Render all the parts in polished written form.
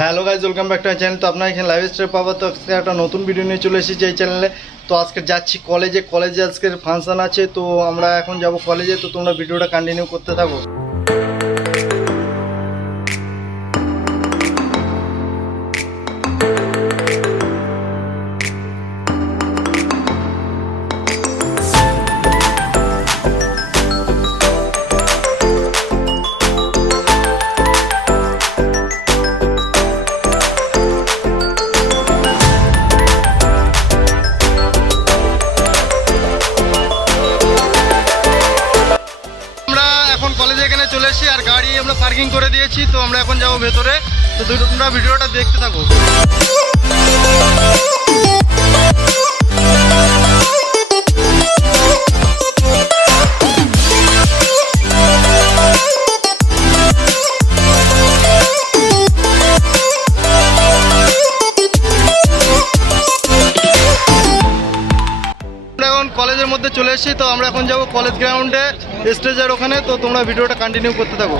Hello guys, welcome back to my channel. তো আপনারা এখানে লাইভ স্ট্রিম পাবো। তো আজকে একটা নতুন ভিডিও নিয়ে চলে এসেছি এই চ্যানেলে। তো আজকে যাচ্ছি কলেজে আজকের ফাংশন আছে। তো আমরা এখন যাব কলেজে। তো তোমরা ভিডিওটা কন্টিনিউ করতে থাকো। কলেজে এখানে চলে এসেছি আর গাড়ি আমরা পার্কিং করে দিয়েছি। তো আমরা এখন যাবো ভেতরে। তো তোমরা ভিডিওটা দেখতে থাকো। কলেজের মধ্যে চলে এসেছি। তো আমরা এখন যাব কলেজ গ্রাউন্ডে, স্টেজের ওখানে। তো তোমরা ভিডিওটা কন্টিনিউ করতে থাকো।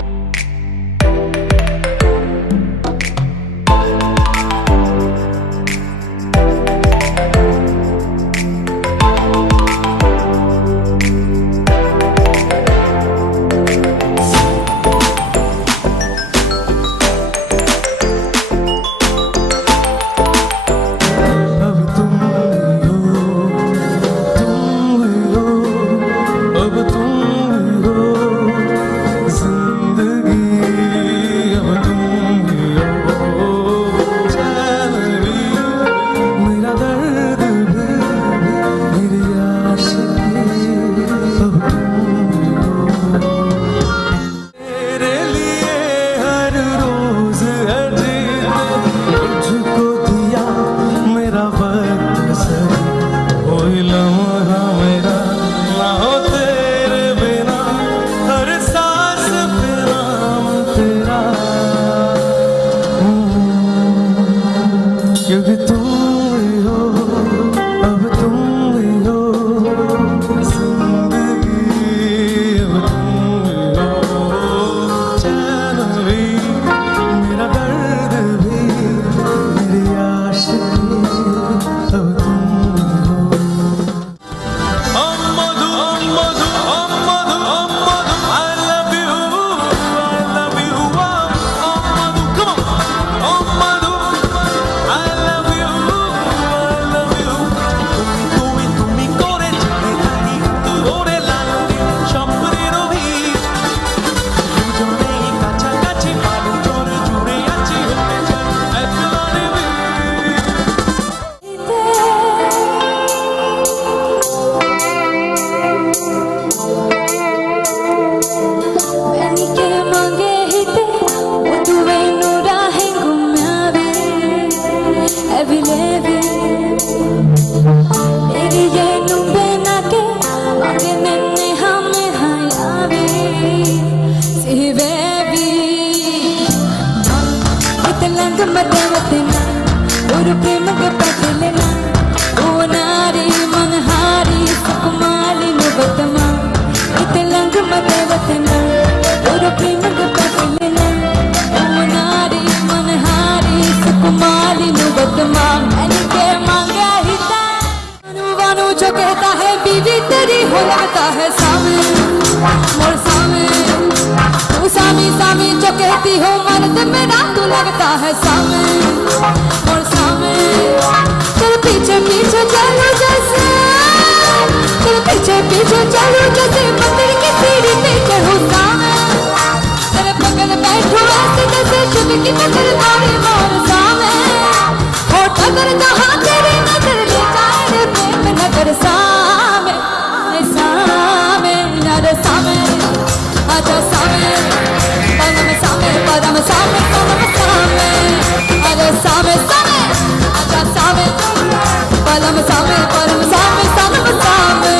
जो कहता है बीवी तेरी हो लगता है सामी मोर सामी, तू सामी सामी जो कहती हो मर्द मेरा तू लगता है सामी मोर सामी। चल पीछे पीछे चलो जैसे, चल पीछे पीछे चलो जैसे मंदिर की सीढ़ी पे चढ़ो सामी, तेरे बगल बैठो ऐसे जैसे शिव की नजर तारे मोर सामी। होठ अगर जहाँ तेरी नजर ले जाए रे प्रेम नगर सामे सामे नर सामे आजा सामे पदम सामे पदम सामे पदम सामे अरे सामे सामे आजा सामे पदम सामे पदम सामे पदम सामे।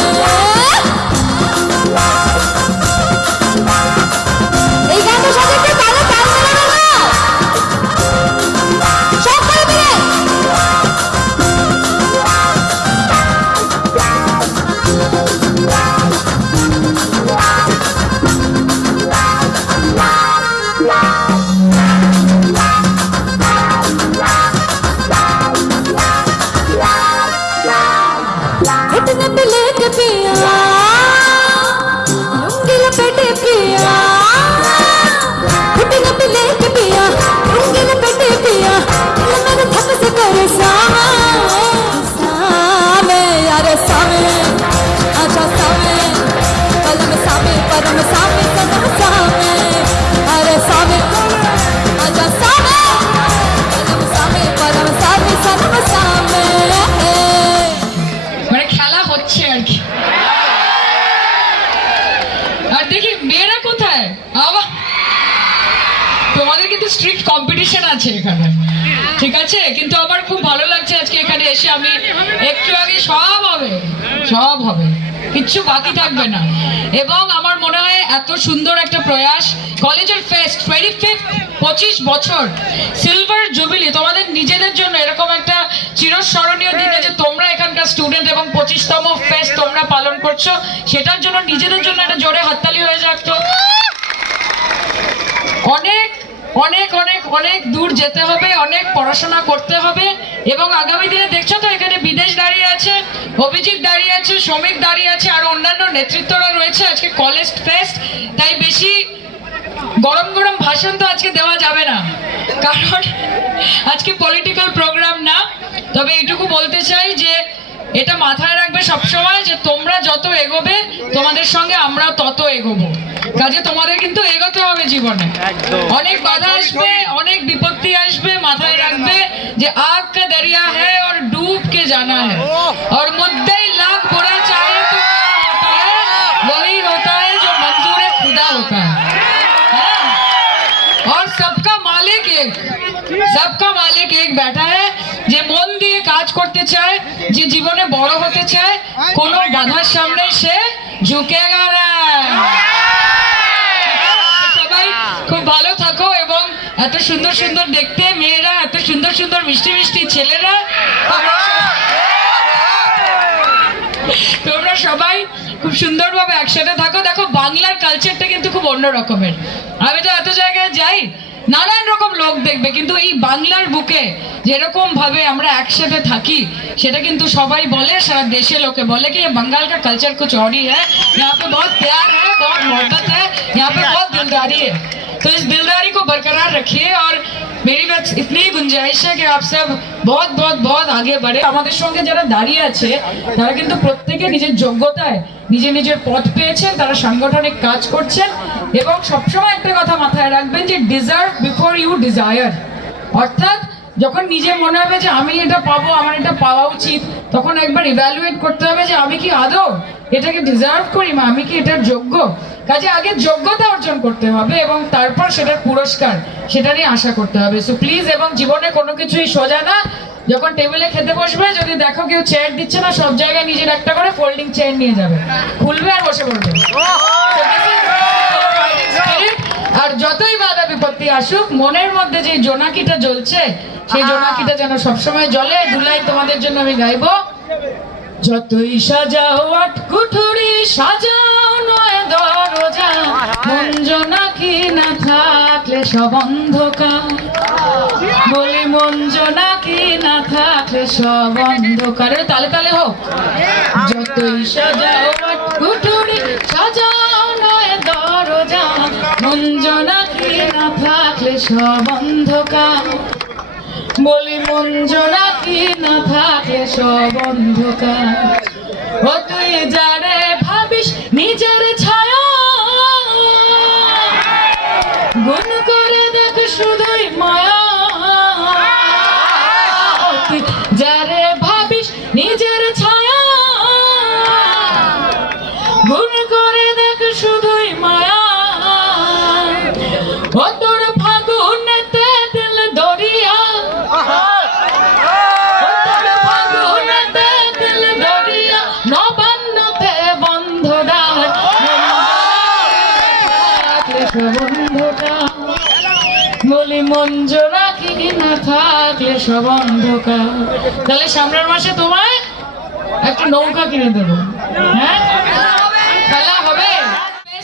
এই গানটার সাথে একটু তালে তাল মেলানো সকলে মিলে। এখানে, ঠিক আছে? কিন্তু আমার খুব ভালো লাগছে আজকে এখানে এসে। আমি একটু আগে সব হবে, কিচ্ছু বাকি থাকবে না। এবং আমার মনে হয় এত সুন্দর একটা প্রয়াস, কলেজের ফেস্ট 25 বছর সিলভার জুবিলি, তোমাদের নিজেদের জন্য এরকম একটা চিরস্মরণীয় দিনে যে তোমরা এখানকার স্টুডেন্ট এবং 25তম ফেস্ট তোমরা পালন করছো, সেটার জন্য নিজেদের জন্য একটা জোরে হাততালি হয়ে যাক তো। অনেক অনেক অনেক অনেক দূর যেতে হবে, অনেক পড়াশোনা করতে হবে। এবং আগামী দিনে দেখছো তো এখানে বিদেশ দাঁড়িয়ে আছে, অভিজিৎ দাঁড়িয়ে আছে, শ্রমিক দাঁড়িয়ে আছে, আর অন্যান্য নেতৃত্বরা রয়েছে। আজকে কলেজ ফেস্ট, তাই বেশি গরম গরম ভাষণ তো আজকে দেওয়া যাবে না, কারণ আজকে পলিটিক্যাল প্রোগ্রাম না। তবে এইটুকু বলতে চাই যে এটা মাথায় রাখবে সবসময় যে তোমরা যত এগোবে তোমাদের সঙ্গে আমরা তত এগোবো। কাজে তোমাদের কিন্তু এগোতে হবে জীবনে। অনেক বাধা আসবে, অনেক বিপত্তি আসবে, মাথায় রাখবে যে আগ কা দরিয়া হ্যায় और डूब के जाना है और मुद्दे लाख बुरा चाहे तो क्या होता है, वही होता है जो मंजूर खुदा होता है। और सबका मालिक एक बैठा है যে মন দিয়ে কাজ করতে চায়, যে জীবনে বড় হতে চায়, কোনো বাধার সামনে সে ঝুঁকেগা না। সবাই খুব ভালো থাকো এবং এত সুন্দর সুন্দর দেখতে মেয়েরা, এত সুন্দর সুন্দর মিষ্টি মিষ্টি ছেলেরা, তোমরা সবাই খুব সুন্দরভাবে একসাথে থাকো। দেখো বাংলার কালচারটা কিন্তু খুব অন্য রকমের। আমি তো এত জায়গায় যাই, নানান রকম লোক দেখবে, কিন্তু এই বাংলার বুকে যেরকম ভাবে আমরা একসাথে থাকি সেটা কিন্তু সবাই বলে, সারা দেশে লোকে বলে कि ये बंगाल का कल्चर कुछ और ही है, यहाँ पे बहुत प्यार है, बहुत मोहब्बत है, यहाँ पे बहुत दिलदारी है। तो इस दिलदारी को बरकरार रखिए और मेरी बस इतनी ही गुंजाइश है कि आप सब बहुत बहुत बहुत आगे बढ़े। আমাদের সঙ্গে যারা দাঁড়িয়ে আছে তারা কিন্তু প্রত্যেকে নিজের যোগ্যতায় নিজের পথ পেয়েছেন, তারা সাংগঠনিক কাজ করছেন। এবং সবসময় একটা কথা মাথায় রাখবেন যে ডিজার্ভ বিফোর ইউ ডিজায়ার, অর্থাৎ যখন নিজে মনে হবে যে আমি এটা পাবো, আমার এটা পাওয়া উচিত, তখন একবার ইভ্যালুয়েট করতে হবে যে আমি কি আদৌ এটাকে ডিজার্ভ করি, বা আমি কি এটার যোগ্য। কাজে আগে যোগ্যতা অর্জন করতে হবে এবং তারপর সেটার পুরস্কার, সেটা নিয়ে আশা করতে হবে। সো প্লিজ, এবং জীবনে কোনো কিছুই সোজা না। যখন টেবিলে খেতে বসবে, যদি দেখো কেউ চেয়ার দিচ্ছে না, সব জায়গায় নিজের একটা করে ফোল্ডিং চেয়ার নিয়ে যাবে, খুলবে আর বসে পড়বে। আর যতই বাধা বিপত্তি আসুক, মনের মধ্যে যে জোনাকিটা জ্বলছে, সেই জোনাকিটা যেন সবসময় জ্বলে। দুলাই তোমাদের জন্য আমি গাইবো, যতই সাজাও আট কুঠুরি সাজাও নয় দরজা, মন জোনাকি না থাকলে সব অন্ধকার। বলি মন জোনাকি না থাকলে সব অন্ধকার। তালে তালে হোক। যতই সাজাও আট কুঠুরি সাজাও নয় দরজা, মন জোনাকি না থাকলে সব অন্ধকার। বলি মন জোনাকি না থাকলে সব অন্ধকার। ও তুই যারে ভাবিস নিজের ছায়া, গুণ করে দেখ শুধুই মায়া। ও তুই যারে ভাবিস নিজের ছায়া, গুণ করে দেখ শুধুই মায়া। ও তোর ফাগুনেতে দিল দরিয়া, বলি মন জোনাকি না থাকলে সব অন্ধকার। তাহলে সামনের মাসে তোমায় একটা নৌকা কিনে দেবো। হ্যাঁ, খেলা হবে।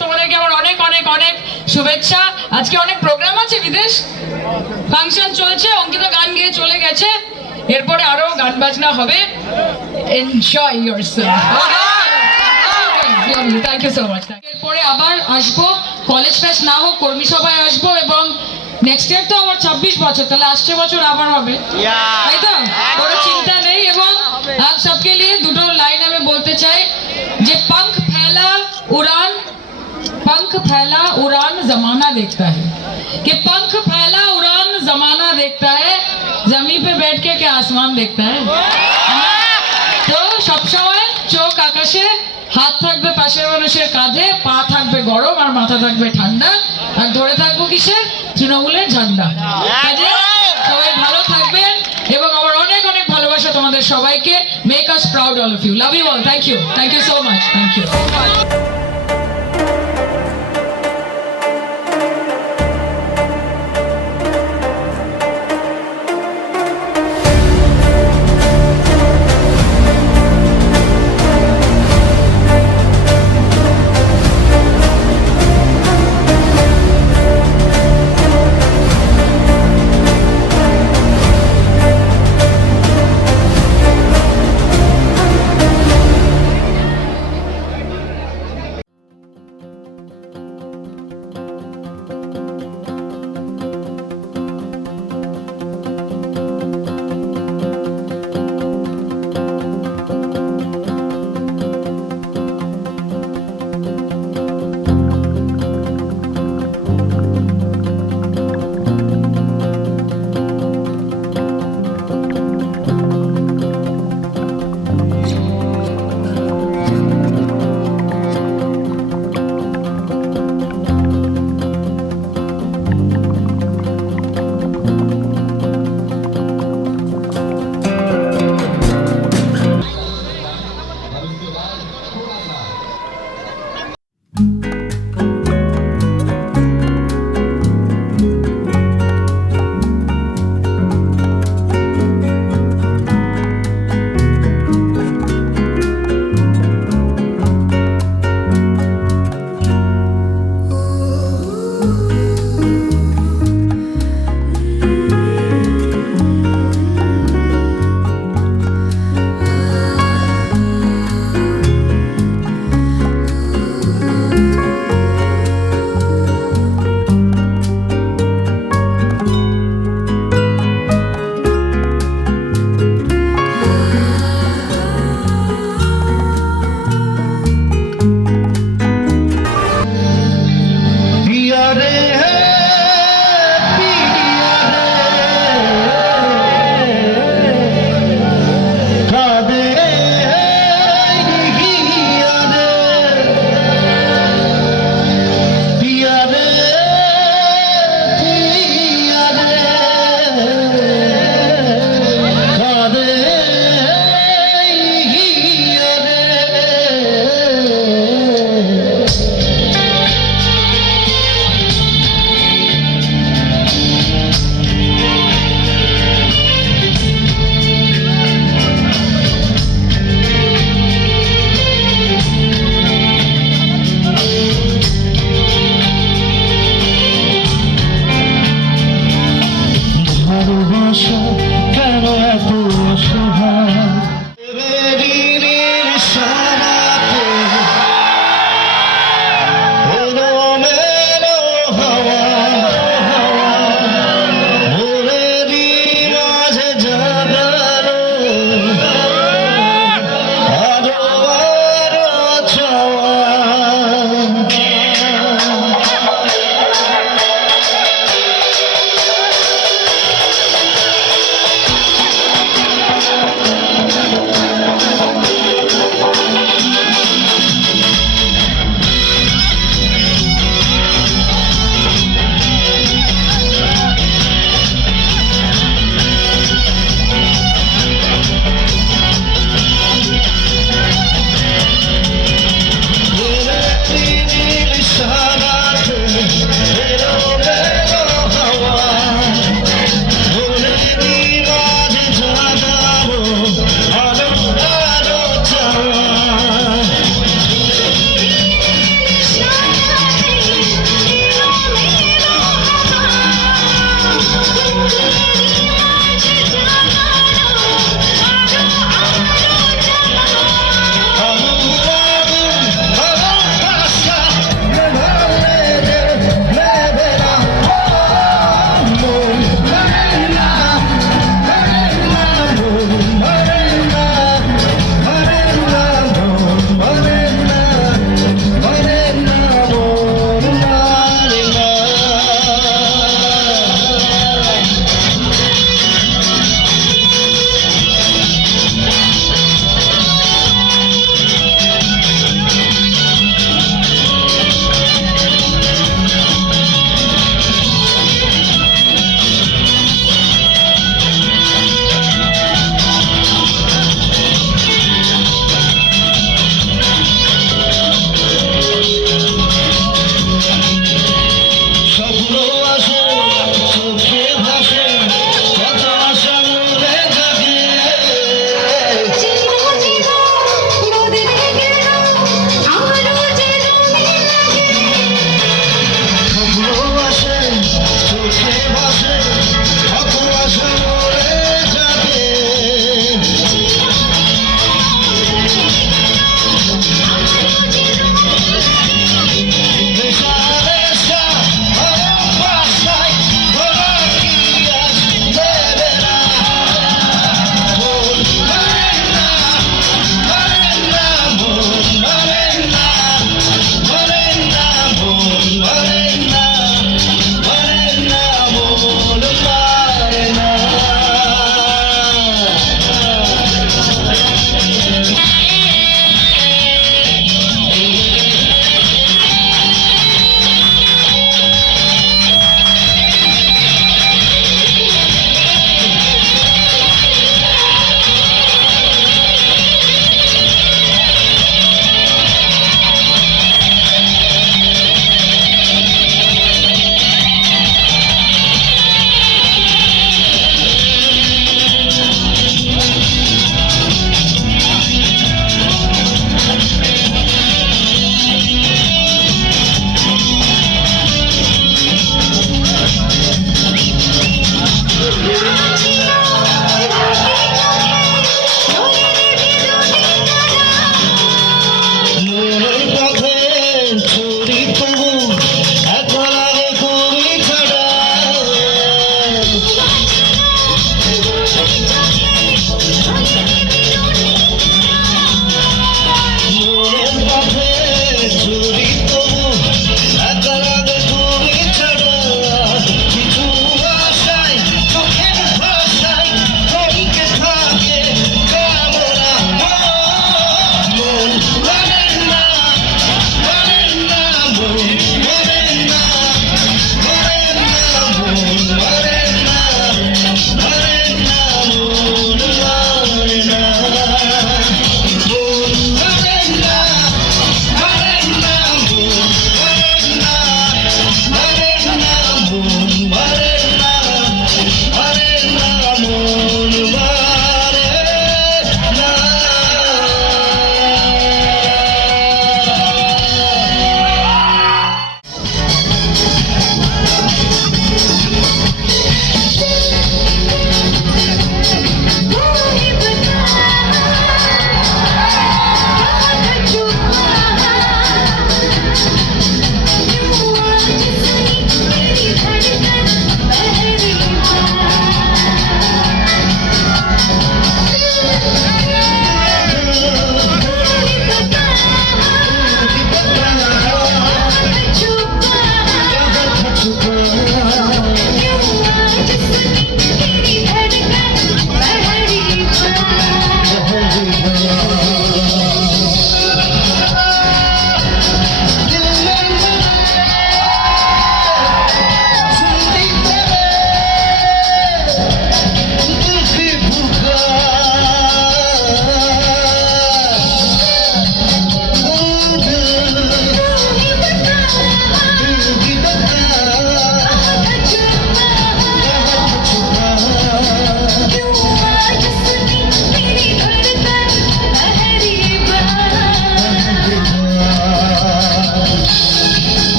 তোমাদেরকে আমার অনেক অনেক অনেক শুভেচ্ছা। আজকে অনেক প্রোগ্রাম আছে, বিদেশ ফাংশন চলছে, অঙ্কিত গান গেয়ে চলে গেছে, এরপরে আরো গান বাজনা হবে। Enjoy yourself. Thank you so much. এরপরে আবার আসবো, কলেজ ফেস্ট না হোক কর্মী সভায় আসবো, এবং নেক্সট ইয়ার তো আমার 26 বছর, তাহলে আসছে বছর আবার হবে, তাই তো? কোনো চিন্তা নেই। এবং আপ সবকে লিয়ে দুটো লাইন আমি বলতে চাই যে पंख फैला उड़ान जमाना देखता है, कि पंख फैला उड़ान जमाना देखता है, जमीन पे बैठ के क्या आसमान देखता है। তো সবসময় চোখ আকাশে, হাত থাকবে পাশের মানুষের কাঁধে, পা থাকবে গরম আর মাথা থাকবে ঠান্ডা, আর ধরে থাকবো কিসের? তৃণমূলের ঝান্ডা। সবাইকে। Make us proud all of you. Love you all. Thank you so much. Thank you.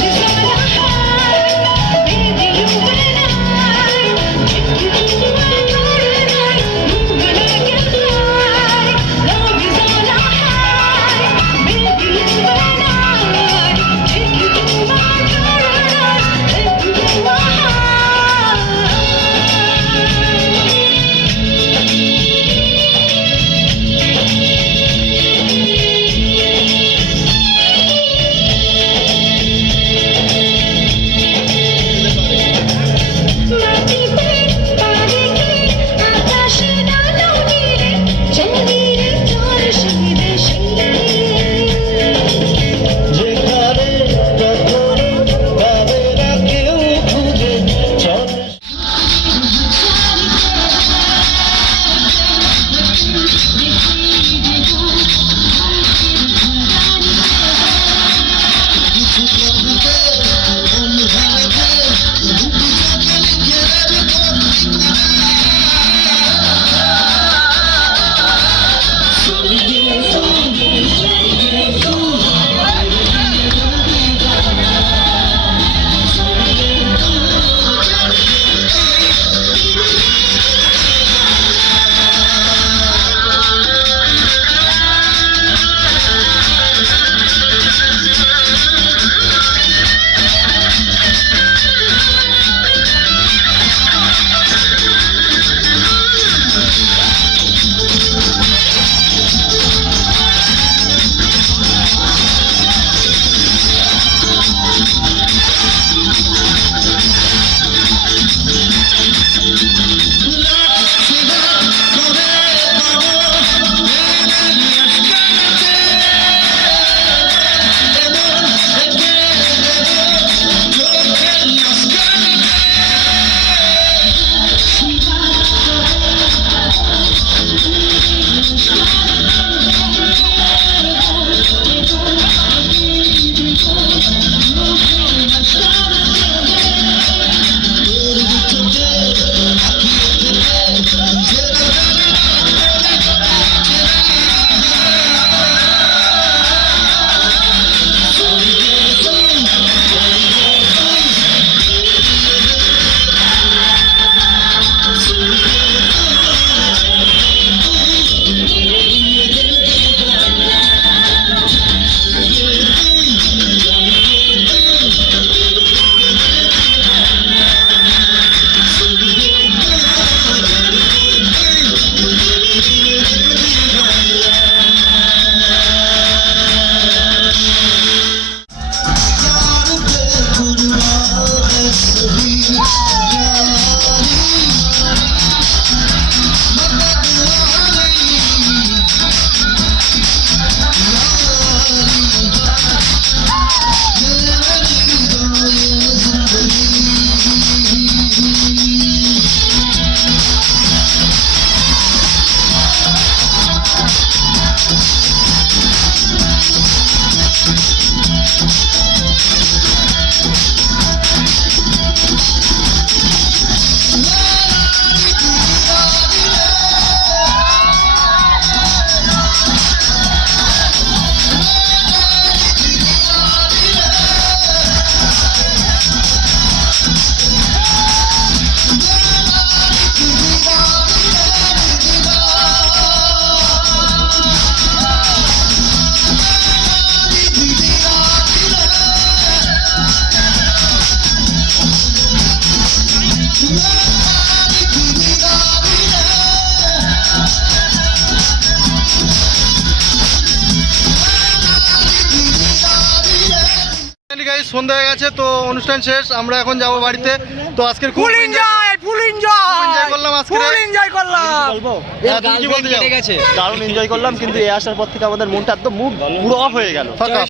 This সন্ধ্যা হয়ে গেছে, তো অনুষ্ঠান শেষ, আমরা এখন যাবো বাড়িতে। তো আজকের খুব ফুল এনজয় করলাম আজকে। ফুল এনজয় করলাম। তুমি কি বলতে চাও? দারুণ এনজয় করলাম, কিন্তু এ আসার পর থেকে আমাদের মনটা একদম পুরো অফ হয়ে গেল। ফাঁকা।